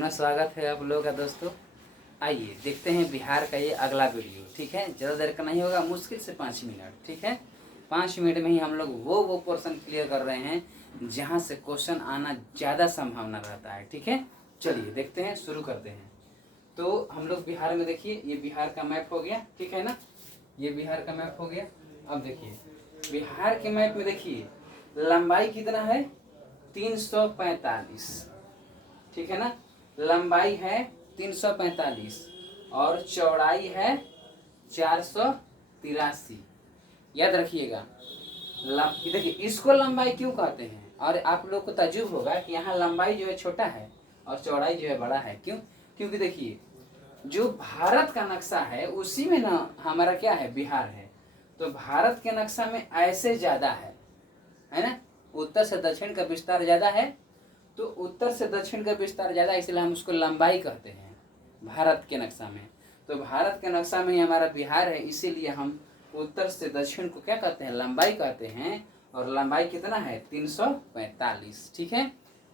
पुनः स्वागत है आप लोगों का दोस्तों। आइए देखते हैं बिहार का ये अगला वीडियो। ठीक है, ज़्यादा देर का नहीं होगा, मुश्किल से 5 मिनट। ठीक है, 5 मिनट में ही हम लोग वो पोर्शन क्लियर कर रहे हैं जहाँ से क्वेश्चन आना ज़्यादा संभावना रहता है। ठीक है, चलिए देखते हैं, शुरू करते हैं। तो हम लोग बिहार में देखिए, ये बिहार का मैप हो गया। ठीक है ना, ये बिहार का मैप हो गया। अब देखिए बिहार के मैप में देखिए लंबाई कितना है, 345। ठीक है ना, लंबाई है 345 और चौड़ाई है 483। याद रखिएगा। देखिए इसको लंबाई क्यों कहते हैं, और आप लोग को ताज्जुब होगा कि यहाँ लंबाई जो है छोटा है और चौड़ाई जो है बड़ा है। क्यों? क्योंकि देखिए जो भारत का नक्शा है उसी में ना हमारा क्या है, बिहार है। तो भारत के नक्शा में ऐसे ज़्यादा है ना, उत्तर से दक्षिण का विस्तार ज़्यादा है। तो उत्तर से दक्षिण का विस्तार ज़्यादा, इसलिए हम उसको लंबाई कहते हैं भारत के नक्शा में। तो भारत के नक्शा में ही हमारा बिहार है, इसीलिए हम उत्तर से दक्षिण को क्या कहते हैं, लंबाई कहते हैं। और लंबाई कितना है, 345। ठीक है,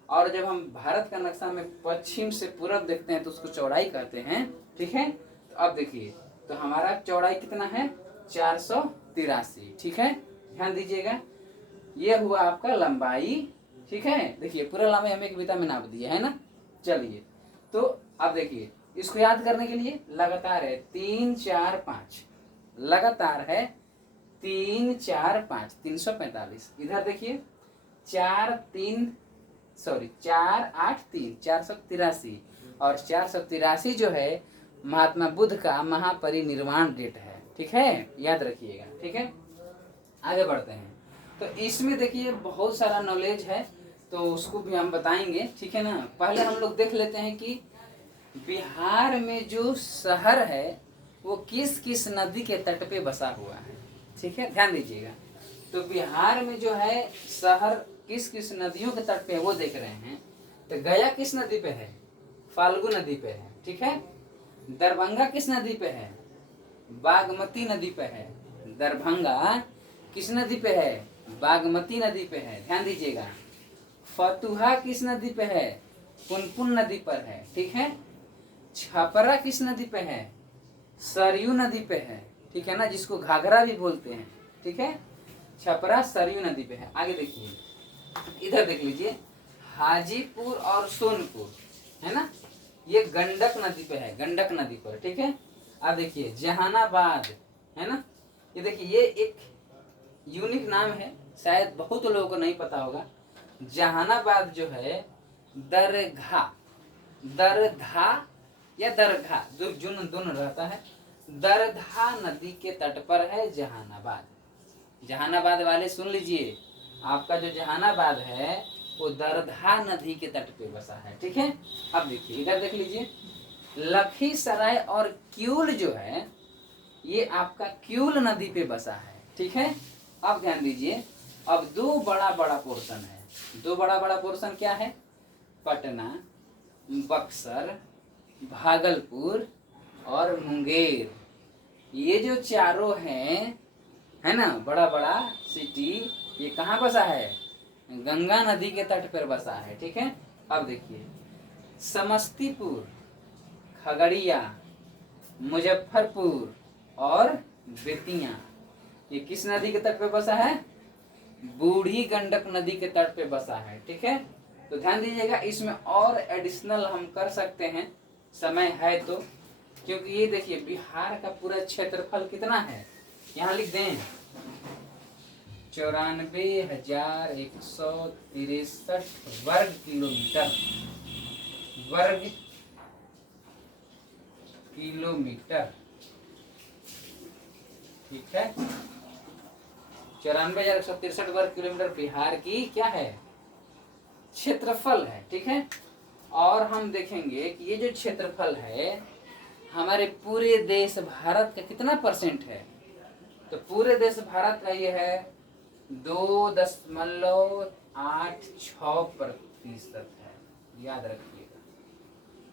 और जब हम भारत का नक्शा में पश्चिम से पूरब देखते हैं तो उसको चौड़ाई कहते हैं। ठीक है, तो अब देखिए तो हमारा चौड़ाई कितना है, 483। ठीक है, ध्यान दीजिएगा, ये हुआ आपका लंबाई। ठीक है, देखिए पूरा लंबाई हमें कविता में नाप दिया है ना। चलिए तो अब देखिए इसको याद करने के लिए लगातार है 3 4 5, लगातार है 3 4 5, 345। इधर देखिए 4 8 3, 483। और 483 जो है महात्मा बुद्ध का महापरिनिर्वाण डेट है। ठीक है, याद रखिएगा। ठीक है, आगे बढ़ते हैं। तो इसमें देखिए बहुत सारा नॉलेज है, तो उसको भी हम बताएंगे। ठीक है ना, पहले हम लोग देख लेते हैं कि बिहार में जो शहर है वो किस किस नदी के तट पे बसा हुआ है। ठीक है, ध्यान दीजिएगा। तो बिहार में जो है शहर किस किस नदियों के तट पे है वो देख रहे हैं। तो गया किस नदी पे है, फाल्गु नदी पे है। ठीक है, दरभंगा किस नदी पे है, बागमती नदी पे है। दरभंगा किस नदी पे है, बागमती नदी पे है, ध्यान दीजिएगा। फतुहा किस नदी पे है, पुनपुन नदी पर है। ठीक है, छपरा किस नदी पे है, सरयू नदी पे है। ठीक है ना, जिसको घाघरा भी बोलते हैं। ठीक है, छपरा सरयू नदी पे है। आगे देखिए, इधर देख लीजिए, हाजीपुर और सोनपुर है ना, ये गंडक नदी पे है, गंडक नदी पर। ठीक है, अब देखिए जहानाबाद है ना, ये देखिए ये एक यूनिक नाम है, शायद बहुत लोगों को नहीं पता होगा। जहानाबाद जो है दरघा, दरधा या दरघा दोनों रहता है। दरधा नदी के तट पर है जहानाबाद। जहानाबाद वाले सुन लीजिए, आपका जो जहानाबाद है वो दरधा नदी के तट पे बसा है। ठीक है, अब देखिए इधर देख लीजिए, लखीसराय और क्यूल जो है ये आपका क्यूल नदी पे बसा है। ठीक है, अब ध्यान दीजिए, अब दो बड़ा बड़ा पोर्शन है। दो बड़ा बड़ा पोर्शन क्या है, पटना, बक्सर, भागलपुर और मुंगेर। ये जो चारों हैं है ना, बड़ा बड़ा सिटी, ये कहाँ बसा है, गंगा नदी के तट पर बसा है। ठीक है, अब देखिए समस्तीपुर, खगड़िया, मुजफ्फरपुर और बेतिया, ये किस नदी के तट पे बसा है, बूढ़ी गंडक नदी के तट पे बसा है। ठीक है, तो ध्यान दीजिएगा, इसमें और एडिशनल हम कर सकते हैं, समय है तो। क्योंकि ये देखिए बिहार का पूरा क्षेत्रफल कितना है, यहाँ लिख दें 94,163 वर्ग किलोमीटर, वर्ग किलोमीटर। ठीक है, 94,163 वर्ग किलोमीटर बिहार की क्या है, क्षेत्रफल है। ठीक है, और हम देखेंगे कि ये जो क्षेत्रफल है हमारे पूरे देश भारत का कितना परसेंट है। तो पूरे देश भारत का ये है 2.86% है, याद रखिएगा,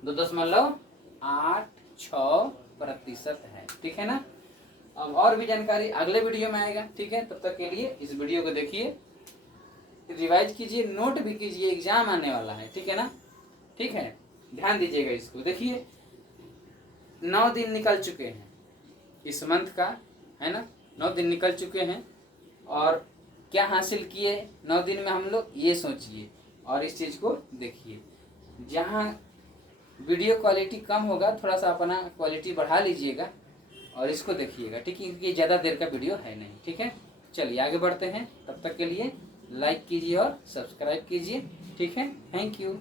2.86% है। ठीक है ना, अब और भी जानकारी अगले वीडियो में आएगा। ठीक है, तब तक के लिए इस वीडियो को देखिए, रिवाइज कीजिए, नोट भी कीजिए, एग्जाम आने वाला है। ठीक है ना, ठीक है। ध्यान दीजिएगा इसको। देखिए 9 दिन निकल चुके हैं इस मंथ का, है ना, 9 दिन निकल चुके हैं और क्या हासिल किए 9 दिन में हम लोग, ये सोचिए और इस चीज़ को देखिए। जहाँ वीडियो क्वालिटी कम होगा थोड़ा सा अपना क्वालिटी बढ़ा लीजिएगा और इसको देखिएगा, ठीक है, क्योंकि ज़्यादा देर का वीडियो है नहीं, ठीक है। चलिए आगे बढ़ते हैं, तब तक के लिए लाइक कीजिए और सब्सक्राइब कीजिए, ठीक है। Thank you.